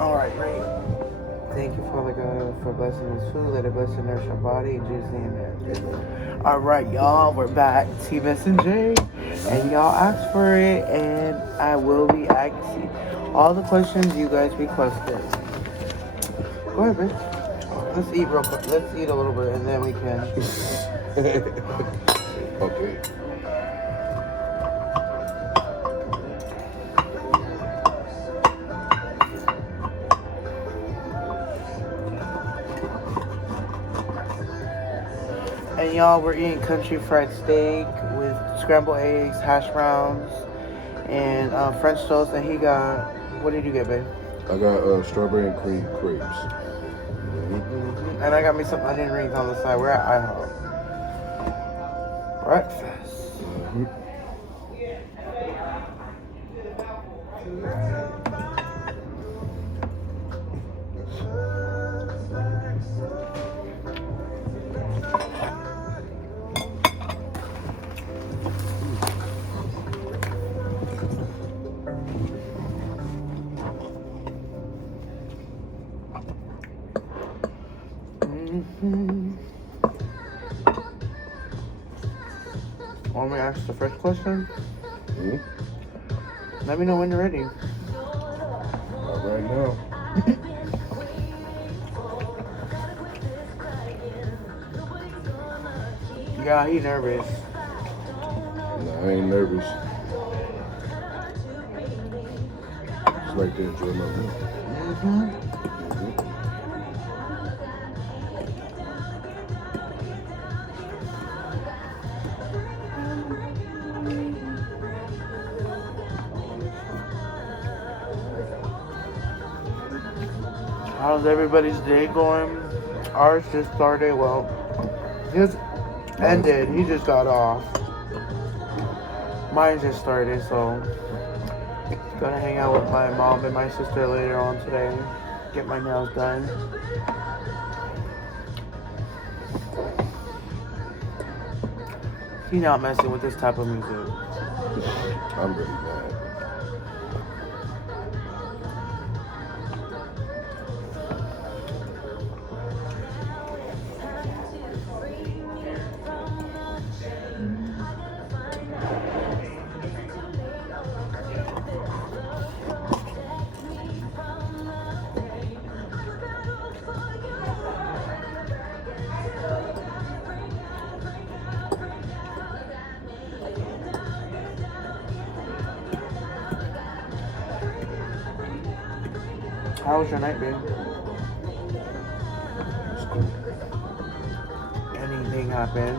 Alright, great. Thank you, Father God, for blessing this food. Let it bless and nourish our body. In Jesus' name, amen. Alright, y'all, we're back. T-Bess and J. And y'all asked for it, and I will be asking all the questions you guys requested. Go ahead, bitch. Let's eat real quick. Let's eat a little bit, and then we can. Okay. And y'all, we're eating country fried steak with scrambled eggs, hash browns, and French toast. And he got, what did you get, babe? I got strawberry and cream crepes. And I got me some onion rings on the side. We're at Ihop. Breakfast. Want me to ask the first question? Let me know when you're ready. Not right now. Yeah, he nervous. No, I ain't nervous. Just like to enjoy my meal. How's everybody's day going? Ours just started. Well, his ended. He just got off. Mine just started, so gonna hang out with my mom and my sister later on today. Get my nails done. He not messing with this type of music. I'm really mad. How was your night, babe? Anything happened?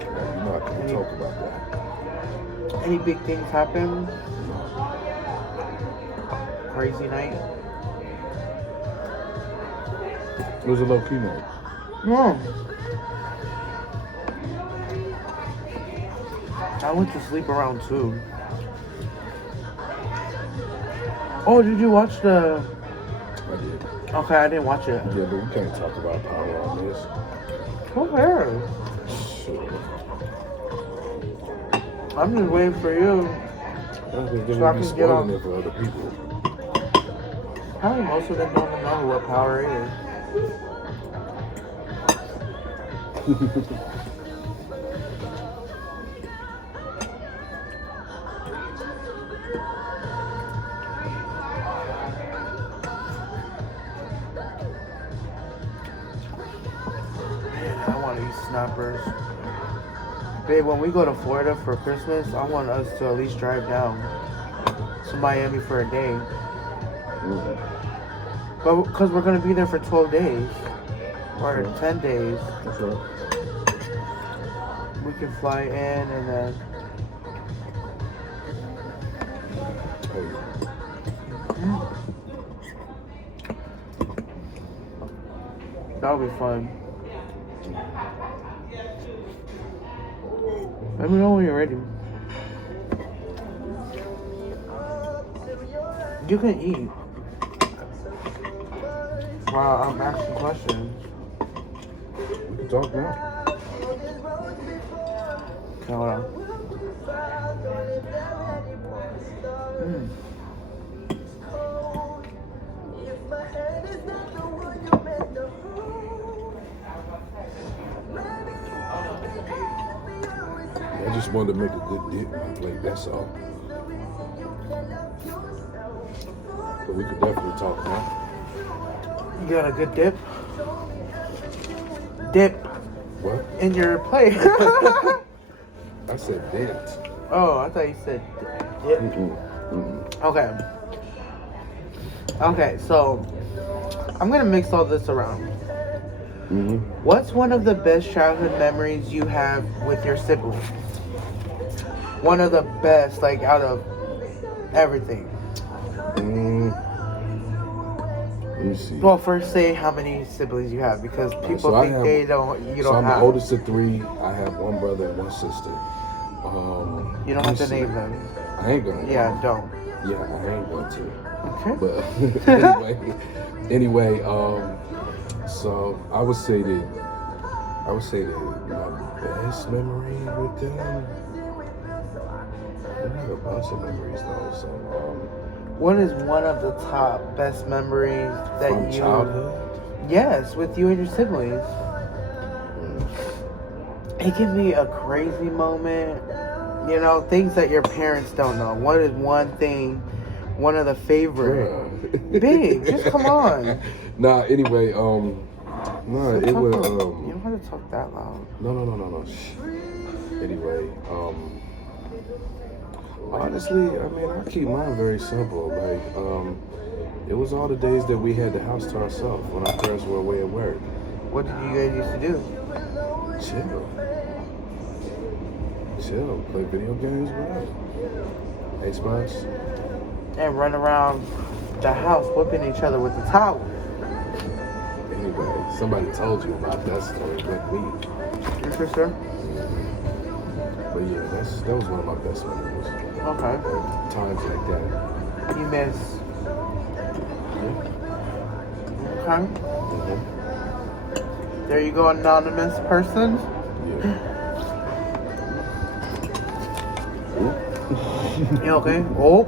You know I can't talk about that. Any big things happen? Crazy night? It was a low-key night. No. I went to sleep around 2. Oh, did you watch the... I did. Okay, I didn't watch it. Yeah, but we can't talk about power on this. Who cares? Sure. I'm just waiting for you. So I can get on it for other people. Probably most of them don't know what power is. Man, I want to eat snappers. Babe, when we go to Florida for Christmas, I want us to at least drive down to Miami for a day. But because we're going to be there for 12 days. Or 10 days. That's right. We can fly in and then... That'll be fun. Let me know when you're ready. You can eat. Wow, I'm asking questions. We can talk now. Okay, hold on. just wanted to make a good dip on my plate, that's all. But we could definitely talk now. You got a good dip? Dip What? in your plate. I said dent. Oh, I thought you said dip. Okay. Okay, so I'm gonna mix all this around. What's one of the best childhood memories you have with your siblings? One of the best, like out of everything. Let me see. Well, first say how many siblings you have, because people So think you don't I'm have. the oldest of 3. I have one brother and one sister. You don't have to name them. I ain't gonna. Yeah, don't. Yeah, I ain't going to. Okay. But anyway, so I would say that my best memory with them. I have a bunch of memories though. So What is one of the top best memories that from you? childhood? Yes, with you and your siblings. It can be a crazy moment. You know, things that your parents don't know. What is one thing? One of the favorite. Big. Just come on. Nah. Anyway, it was. You don't have to talk that loud. No. Shh. Anyway, honestly, I mean, I keep mine very simple. Like, it was all the days that we had the house to ourselves when our parents were away at work. What did you guys used to do? Chill, play video games, whatever. Xbox. And run around the house whipping each other with the towel. Anyway, somebody told you about that story, like me. Your sister? But yeah, that was one of my best memories. Okay. Times like that. You miss. Yeah. Okay. There you go, anonymous person. Yeah. You okay? Oh.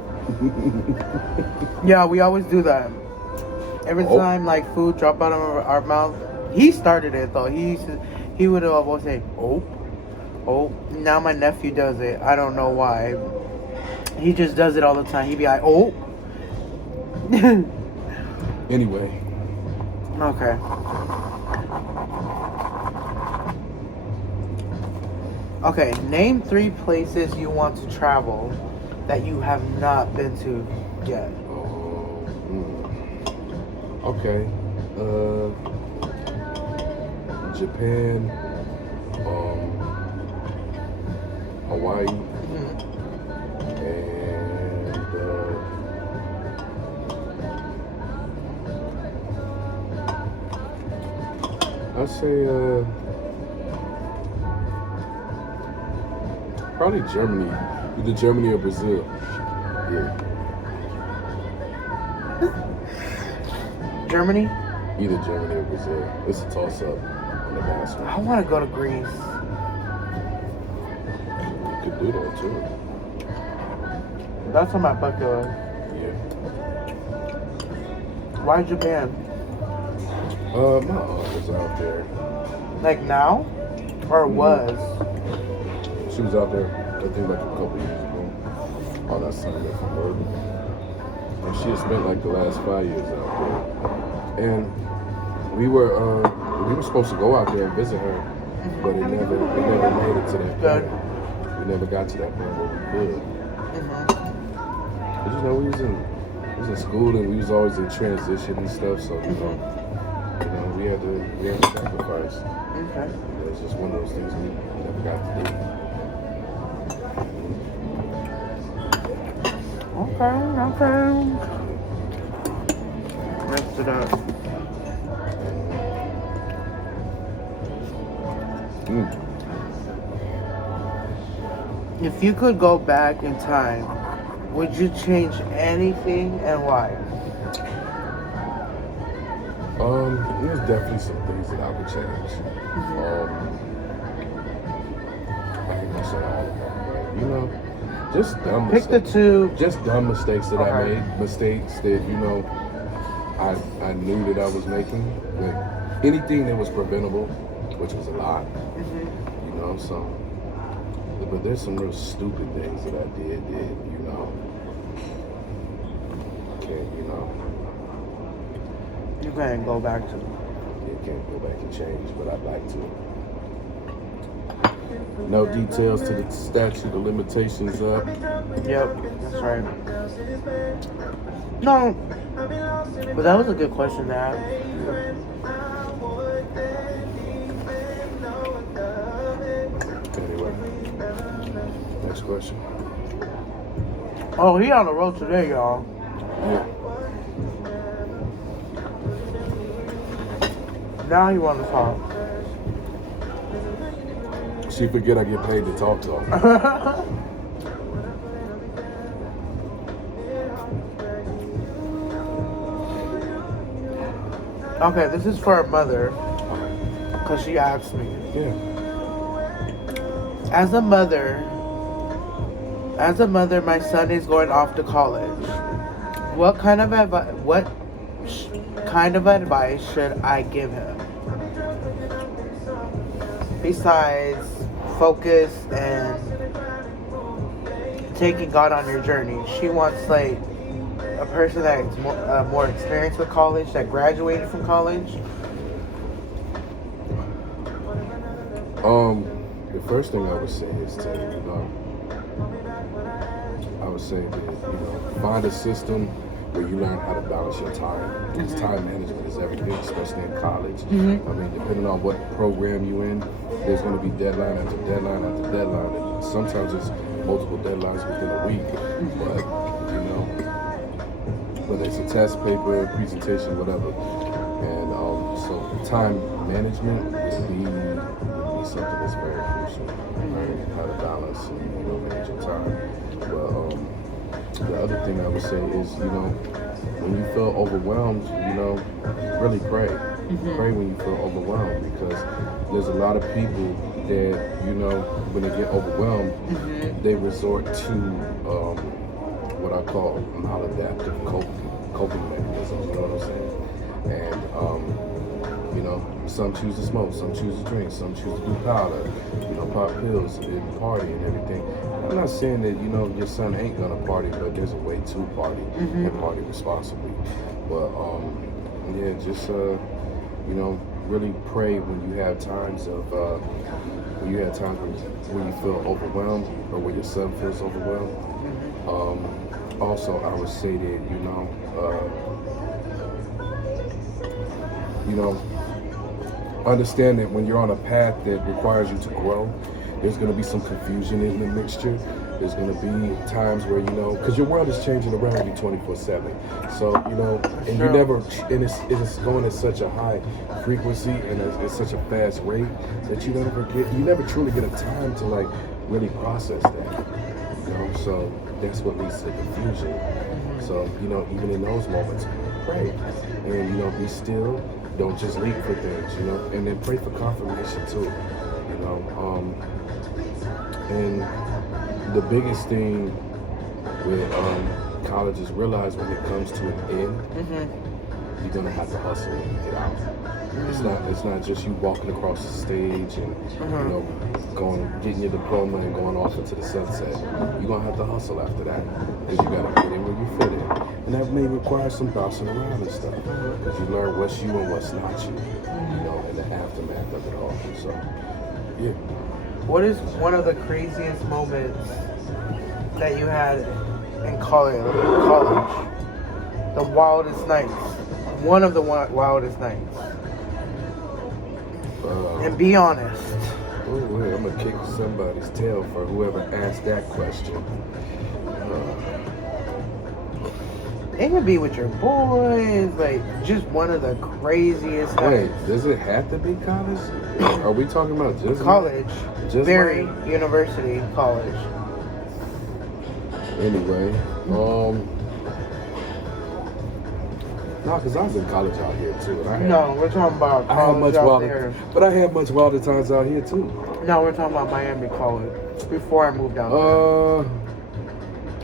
Yeah, we always do that. Every time like food drop out of our mouth. He started it though. He would always say, "Oh, oh." Now my nephew does it. I don't know why. He just does it all the time. He'd be like, "Oh." Anyway. Okay. Okay, name 3 places you want to travel that you have not been to yet. Okay. Japan, Hawaii, and I'd say probably Germany, either Germany or Brazil. Yeah. Germany? Either Germany or Brazil. It's a toss-up in the basket. I want to go to Greece. You could do that too. That's on my bucket list. Yeah. Why Japan? My aunt was out there. Like now? Or was? She was out there, I think like a couple years ago. On that Sunday from work. And she had spent like the last 5 years out there. And we were supposed to go out there and visit her, but it never made it to that point. We never got to that point where we could. But you know, we was in school and we was always in transition and stuff, so you know, we had to sacrifice. Okay. It was just one of those things we never got to do. Okay. Messed it up. If you could go back in time, would you change anything and why? There's definitely some things that I would change. I ain't gonna say all of them, but you know, just dumb Pick mistakes. the 2. Just dumb mistakes that I Okay. made. Mistakes that, you know, I knew that I was making. Like anything that was preventable, which was a lot. You know, so But there's some real stupid things that I did, you know. Can't, you know. You can't go back to. You can't go back and change, but I'd like to. No details to the statute of limitations up. Yep, that's right. No, but that was a good question to ask. Anyway, next question. Oh, he on the road today, y'all. Yeah. Now he want to talk. She forget I get paid to talk to her. Okay, this is for her mother, because she asked me. Yeah. As a mother, my son is going off to college. What kind of advice should I give him? Besides focus and taking God on your journey, she wants like a person that's more experienced with college, that graduated from college. The first thing I would say is to, I would say that, find a system where you learn how to balance your time. Because time management is everything, especially in college. I mean, depending on what program you're in, there's going to be deadline after deadline after deadline. And sometimes it's multiple deadlines within a week. But, whether it's a test paper, presentation, whatever. And so time management would be something that's very crucial. Learning how to balance and manage your time. But the other thing I would say is, when you feel overwhelmed, really pray. Pray when you feel overwhelmed, because there's a lot of people that, when they get overwhelmed, they resort to what I call maladaptive coping mechanisms, you know what I'm saying? And, some choose to smoke, some choose to drink, some choose to do powder, pop pills and party and everything. I'm not saying that, your son ain't gonna party, but there's a way to party and party responsibly. But, just, really pray when you have times of, when you you feel overwhelmed, or when your son feels overwhelmed. Also, I would say that, understand that when you're on a path that requires you to grow, there's going to be some confusion in the mixture. There's going to be times where, because your world is changing around you 24/7. So, and you never, and it's going at such a high frequency and at such a fast rate that you never truly get a time to like really process that. So that's what leads to confusion. So, even in those moments, pray and, be still. Don't just leap for things, and then pray for confirmation too, and the biggest thing with college is realize when it comes to an end, you're gonna have to hustle and get out. It's not just you walking across the stage and getting your diploma and going off into the sunset. You're gonna have to hustle after that, because you gotta fit in where you fit in. And that may require some bouncing around and stuff, because you learn what's you and what's not you, in the aftermath of it all. So, yeah. What is one of the craziest moments that you had in college? The wildest nights. One of the wildest nights. And be honest. Wait, I'm gonna kick somebody's tail for whoever asked that question. It could be with your boys, like just one of the craziest Wait, nights. does it have to be college? Are we talking about just college? Just Berry University College. Anyway, no, because I was in college out here too. And we're talking about college out there. But I had much wilder times out here too. No, we're talking about Miami College before I moved out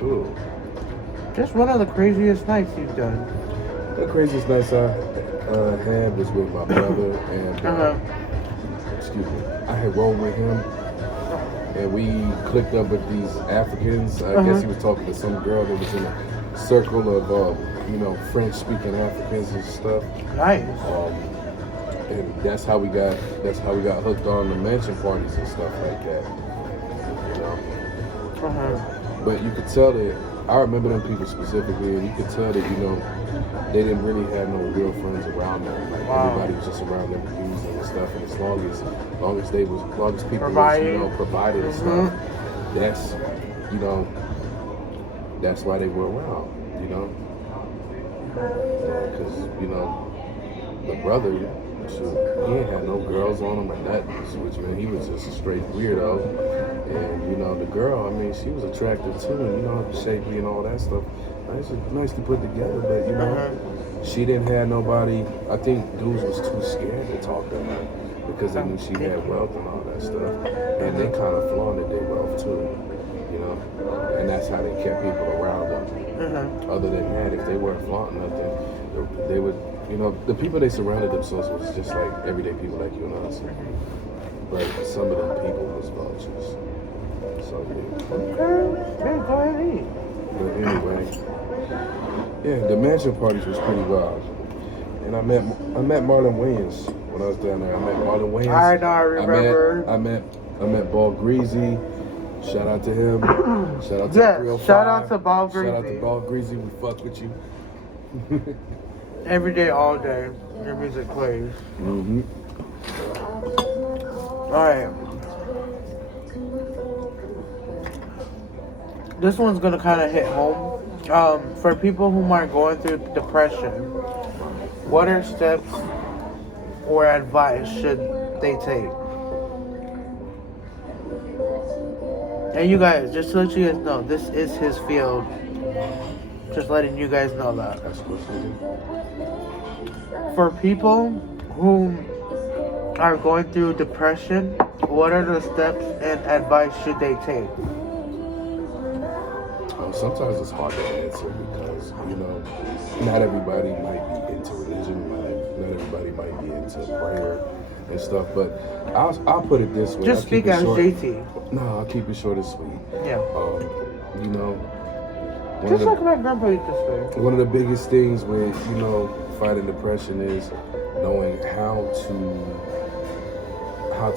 Ooh. Just one of the craziest nights you've done. The craziest nights I had was with my brother, and excuse me, I had rolled with him and we clicked up with these Africans. I guess he was talking to some girl that was in a circle of, French-speaking Africans and stuff. Nice. And that's how we got hooked on the mansion parties and stuff like that. But you could tell that I remember them people specifically, and you could tell that they didn't really have no real friends around them. Like everybody was just around them using and stuff. And as long as people was provided and stuff, that's why they were around. Because the brother, he ain't had no girls on him or nothing, which meant he was just a straight weirdo. And the girl, she was attractive too, and shapely and all that stuff. Nicely put together, but she didn't have nobody. I think dudes was too scared to talk to her because they knew she had wealth and all that stuff, and they kind of flaunted their wealth too, and that's how they kept people around them. Other than that, if they weren't flaunting nothing, they would. The people they surrounded themselves was just like everyday people like you and us. But some of them people was vultures. So yeah. Okay, go ahead and eat. But anyway, yeah, the mansion parties was pretty wild. And I met Marlon Wayans when I was down there. I met Marlon Wayans. I know, I remember. I met Ball Greasy. Shout out to him. Shout out to 305. Shout out to Ball Greasy. Shout out to Ball Greasy. We fuck with you. Every day, all day, your music plays. Alright. This one's gonna kind of hit home. For people who are going through depression, what are steps or advice should they take? And you guys, just to let you guys know, this is his field. Just letting you guys know that. That's what's For people who are going through depression, what are the steps and advice should they take? Sometimes it's hard to answer because, not everybody might be into religion, not everybody might be into prayer and stuff, but I'll put it this way. Just speak as JT. No, I'll keep it short and sweet. Yeah. Just like my grandpa used to say. One of the biggest things with, fighting depression is knowing how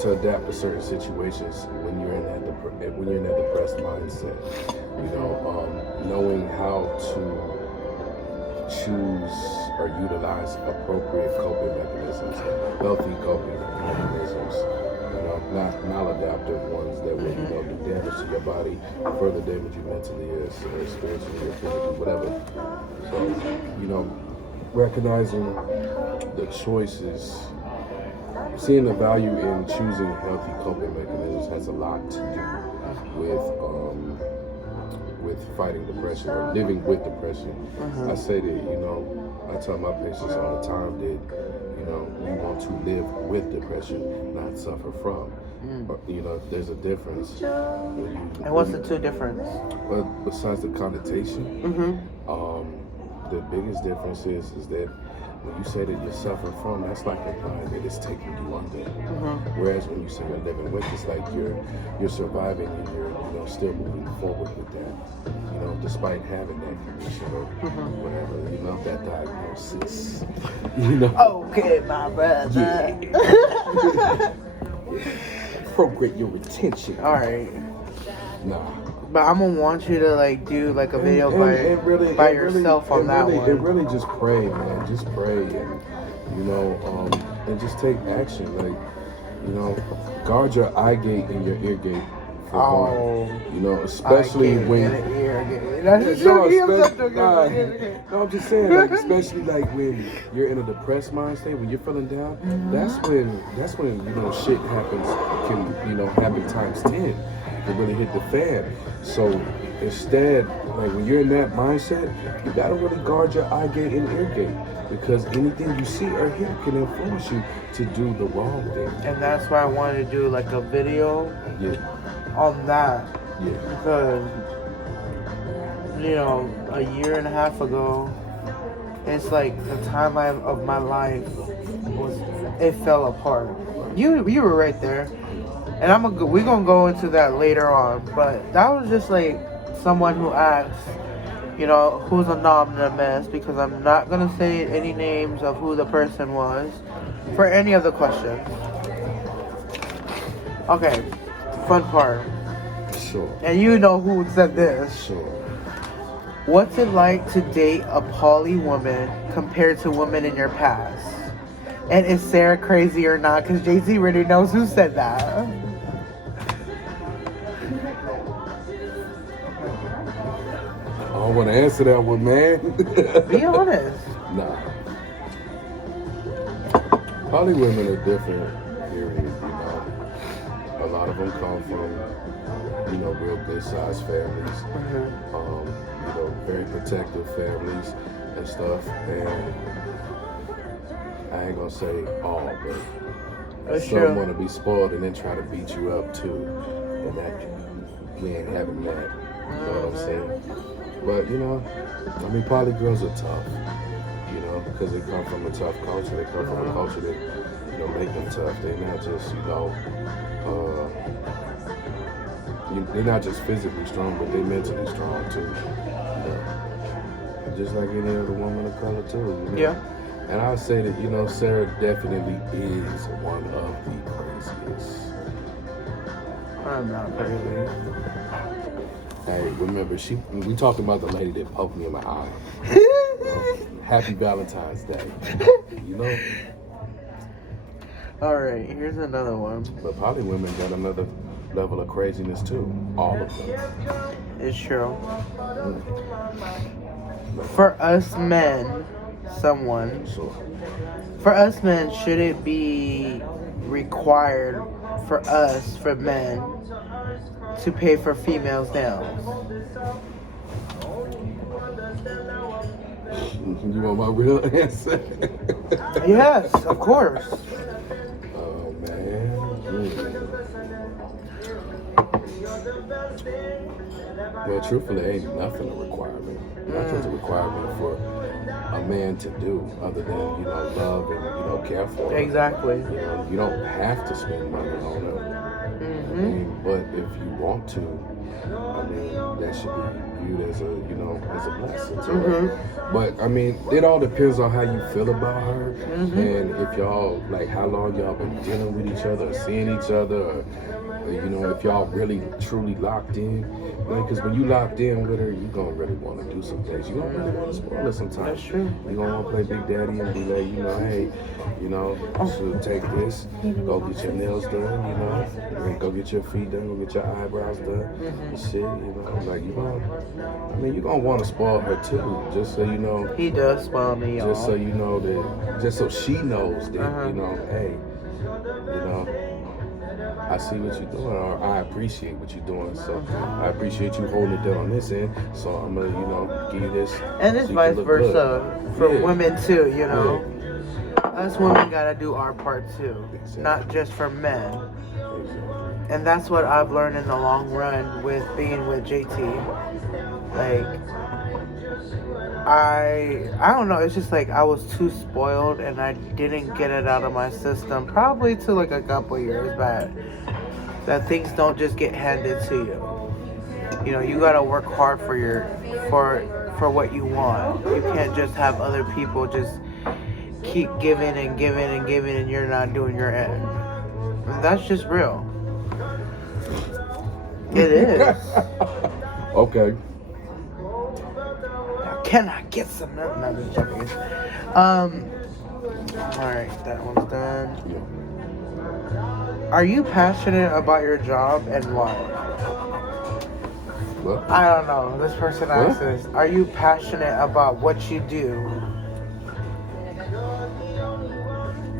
to adapt to certain situations when you're in that depressed mindset. Knowing how to choose or utilize appropriate coping mechanisms, healthy coping mechanisms. Not maladaptive ones that will, do damage to your body, further damage you mentally or spiritually or physically, whatever. So, recognizing the choices, seeing the value in choosing healthy coping mechanisms has a lot to do with fighting depression or living with depression. I say that, I tell my patients all the time that, we want to live with depression, not suffer from. There's a difference. And what's the two difference? Well, besides the connotation, the biggest difference is that when you say that you're suffering from, that's like implying that it's taking you under. Whereas when you say you're living with, it's like you're surviving and you're still moving forward with that. Despite having that condition or whatever, that diagnosis. Okay, my brother. Appropriate your attention. All right. Nah. But I'm gonna want you to do a video by yourself on that one. And really just pray, man. Just pray and just take action. Guard your eye gate and your ear gate for harm. Especially when. No, I'm just saying, especially when you're in a depressed mind state, when you're feeling down. That's when shit happens. Can happen times 10. To really hit the fan. So instead, when you're in that mindset, you gotta really guard your eye gate and ear gate because anything you see or hear can influence you to do the wrong thing. And that's why I wanted to do a video on that. Yeah. Because a year and a half ago, it's the time of my life it fell apart. You were right there. and we're gonna go into that later on. But that was just like someone who asked, who's anonymous, because I'm not gonna say any names of who the person was for any of the questions. Okay, fun part. Sure. And you know who said this. Sure. What's it like to date a poly woman compared to women in your past? And is Sarah crazy or not? Because Jay-Z already knows who said that. I don't want to answer that one, man. Be honest. Nah. Poly women are different, period, A lot of them come from, real good sized families. Very protective families and stuff. And I ain't gonna say all, but That's some true. want to be spoiled and then try to beat you up too. And that, we ain't having that. You know what I'm saying? But, poly girls are tough, because they come from a tough culture. They come from a culture that, make them tough. They're not just, they're not just physically strong, but they're mentally strong too. Just like any other woman of color too. Yeah. And I would say that, Sarah definitely is one of the craziest. I'm not crazy. Hey, remember, we talking about the lady that poked me in my eye. Happy Valentine's Day. All right, here's another one. But poly women got another level of craziness too. All of them. It's true. For us men, for us men, should it be required for us, for men, to pay for females' nails? You want my real answer? Yes, of course. Oh, man. Well, truthfully, ain't nothing a requirement. Nothing's a requirement for a man to do other than, love and, care for her. Exactly. You don't have to spend money on her. But if you want to, that should be viewed as a, as a blessing to her. But, it all depends on how you feel about her. And if y'all, how long y'all been dealing with each other, or seeing each other, or if y'all really, truly locked in. Because when you locked in with her, you're going to really want to do some things. You're going to really want to spoil her sometimes. That's true. You're going to want to play Big Daddy and be like, hey, you should take this, go get your nails done, and go get your feet done, go get your eyebrows done, and shit, you're going to want to spoil her too, just so you know. He does spoil me, y'all. Just so you know that, just so she knows that, hey, I see what you're doing, or I appreciate what you're doing. So I appreciate you holding it down on this end. So I'm gonna, give you this. And it's so vice versa for women too. Yeah. Us women gotta do our part too, not just for men. Exactly. And that's what I've learned in the long run with being with JT. I don't know, it's just I was too spoiled and I didn't get it out of my system probably till a couple years back, that things don't just get handed to you. You gotta work hard for what you want. You can't just have other people just keep giving and giving and giving and you're not doing your end. And that's just real. It is. Okay. Can I get some? No, I'm just joking. Alright, that one's done. Are you passionate about your job and why? What? I don't know. This person asked this. Are you passionate about what you do?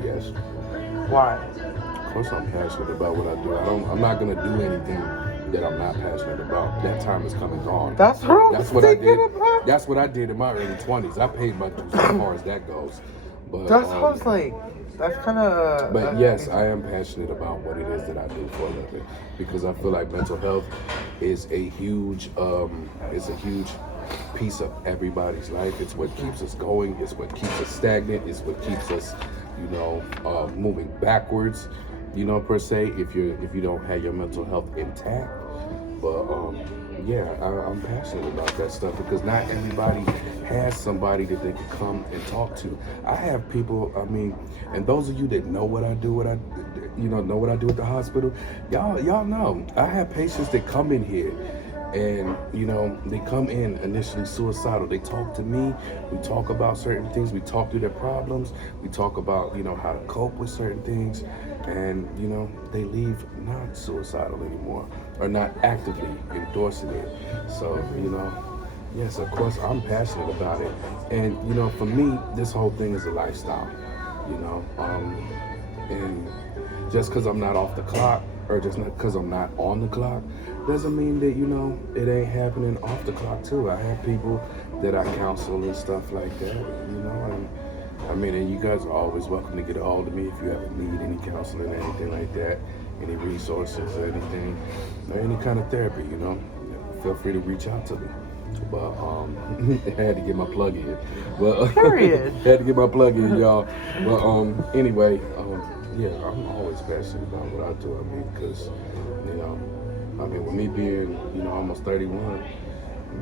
Yes. Why? Of course I'm passionate about what I do. I'm not gonna do anything that I'm not passionate about. That time is come and gone. That's what I was thinking about. That's what I did in my early 20s. I paid my dues as far as that goes. But That's how I was that's kind of... But yes, I am passionate about what it is that I do for a living, because I feel like mental health is a huge piece of everybody's life. It's what keeps us going. It's what keeps us stagnant. It's what keeps us, moving backwards. you know, per se, if you don't have your mental health intact. But yeah, I'm passionate about that stuff because not everybody has somebody that they can come and talk to. I have people. I mean, and those of you that know what I do, know what I do at the hospital, y'all know. I have patients that come in here. And, you know, they come in initially suicidal. They talk to me. We talk about certain things. We talk through their problems. We talk about, you know, how to cope with certain things. And, you know, they leave not suicidal anymore or not actively endorsing it. So, you know, yes, of course, I'm passionate about it. And, you know, for me, this whole thing is a lifestyle, you know. And just because I'm not off the clock or just because I'm not on the clock doesn't mean that, you know, it ain't happening off the clock too. I have people that I counsel and stuff like that, you know, and I mean, and you guys are always welcome to get a hold of me if you ever need any counseling or anything like that, any resources or anything, or any kind of therapy, you know, feel free to reach out to me. But I had to get my plug in. But Period. had to get my plug in, y'all. But anyway, yeah, I'm always passionate about what I do. I mean, because, you know, I mean, with me being, you know, almost 31,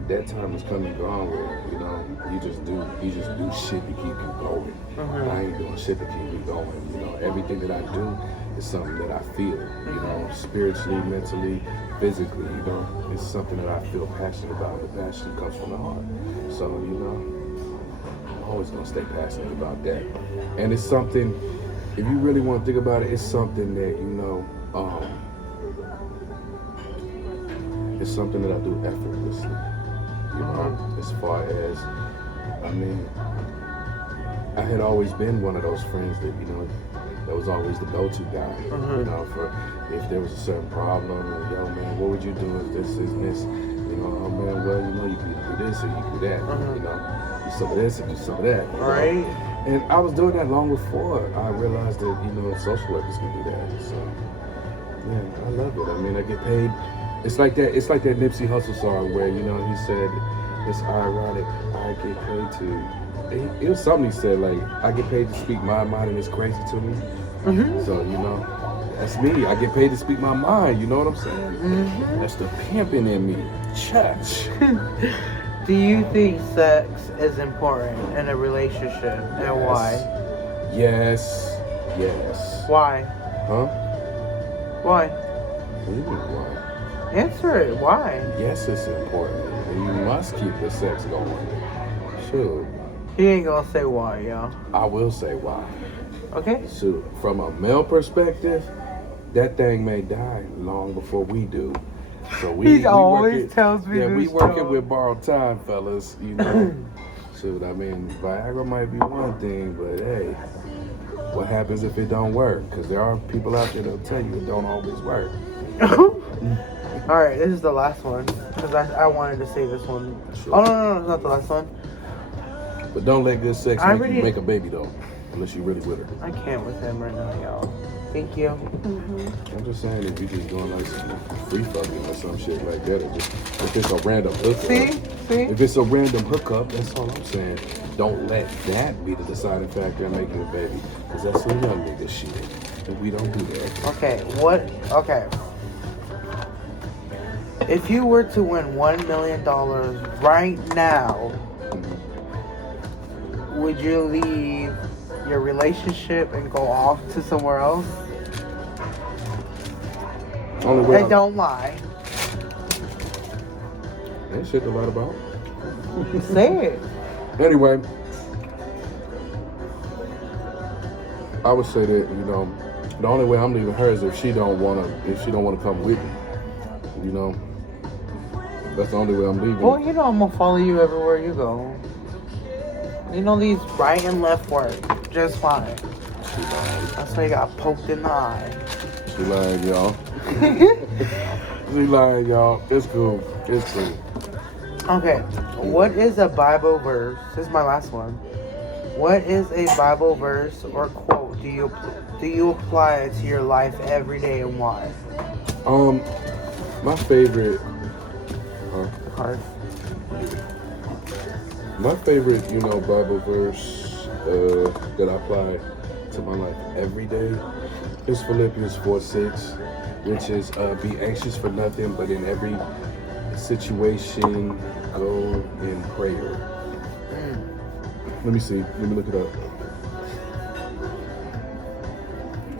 that time is coming and gone where, you know, you just do shit to keep you going. I ain't doing shit to keep me going. You know, everything that I do is something that I feel, you know, spiritually, mentally, physically, you know. It's something that I feel passionate about. The passion comes from the heart. So, you know, I'm always gonna stay passionate about that. And it's something, if you really want to think about it, it's something that, you know, it's something that I do effortlessly, you know, as far as, I mean, I had always been one of those friends that, you know, that was always the go-to guy, you know, for if there was a certain problem, and yo, man, what would you do if this is this, you know, oh man, well, you know, you can do this or you can do that, you know, do some of this and do some of that, Right. know? And I was doing that long before I realized that, you know, social workers can do that, so, yeah, I love it. I mean, I get paid. It's like that Nipsey Hussle song where, you know, he said, it's ironic, I get paid to, it was something he said, like, I get paid to speak my mind and it's crazy to me. So, you know, that's me. I get paid to speak my mind, you know what I'm saying? That's the pimping in me. Church. Do you think sex is important in a relationship and why? Yes. Why? Huh? Why? What do you mean why? Answer it. Why? Yes, it's important. And you must keep the sex going. Sure. He ain't gonna say why, y'all. I will say why. Okay? So, from a male perspective, that thing may die long before we do. So we always work it, tells me yeah, this we work it stuff. with borrowed time, fellas. You know, shoot. I mean, Viagra might be one thing, but hey, what happens if it don't work? Because there are people out there that'll tell you it don't always work. All right, this is the last one because I wanted to say this one. Sure. Oh no, it's not the last one. But don't let good sex make you make a baby though, unless you're really with her. I can't with him right now, y'all. Thank you. I'm just saying if you just doing like some free fucking or some shit like that, or just if it's a random hookup. See? If it's a random hookup, that's all I'm saying. Don't let that be the deciding factor in making a baby, because that's some young nigga shit, and we don't do that. Okay. If you were to win $1 million right now, would you leave your relationship and go off to somewhere else? Only way And don't lie. Ain't shit to lie about. Say it. Anyway, I would say that, you know, the only way I'm leaving her is if she don't wanna come with me. You know, that's the only way I'm leaving. Well, you know I'm gonna follow you everywhere you go. You know these right and left work just fine. She lying. That's why you got poked in the eye. She lying, y'all. She lying, y'all. It's cool. Okay, what is a Bible verse? This is my last one. What is a Bible verse or quote do you apply it to your life every day and why? My favorite. Card. My favorite, you know, Bible verse that I apply to my life every day It's Philippians 4:6, which is be anxious for nothing, but in every situation go in prayer. Let me see. Let me look it up.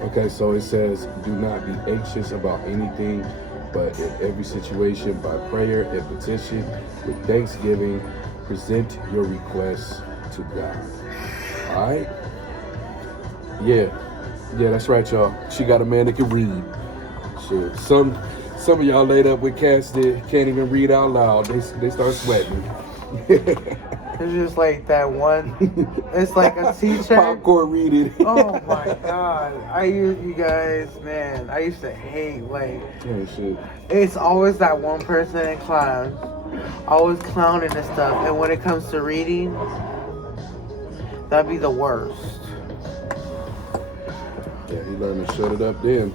Okay, so it says, do not be anxious about anything, but in every situation by prayer and petition with thanksgiving, present your requests to God. All right? Yeah, that's right, y'all. She got a man that can read. Shit. Some of y'all laid up with cats that can't even read out loud. They start sweating. It's just like that one. It's like a teacher. Popcorn reading. Oh my god. I used to hate Oh shit. it's always that one person in class, always clowning and stuff, and when it comes to reading, that'd be the worst. Yeah, he learned to shut it up then.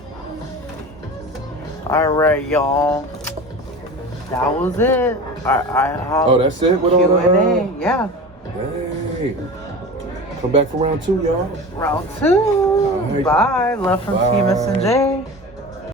Alright, y'all. That was it. Oh, that's it? What all Q&A, yeah. Hey. Come back for round 2, y'all. Round 2. All right. Bye. Love from T. Miss and J.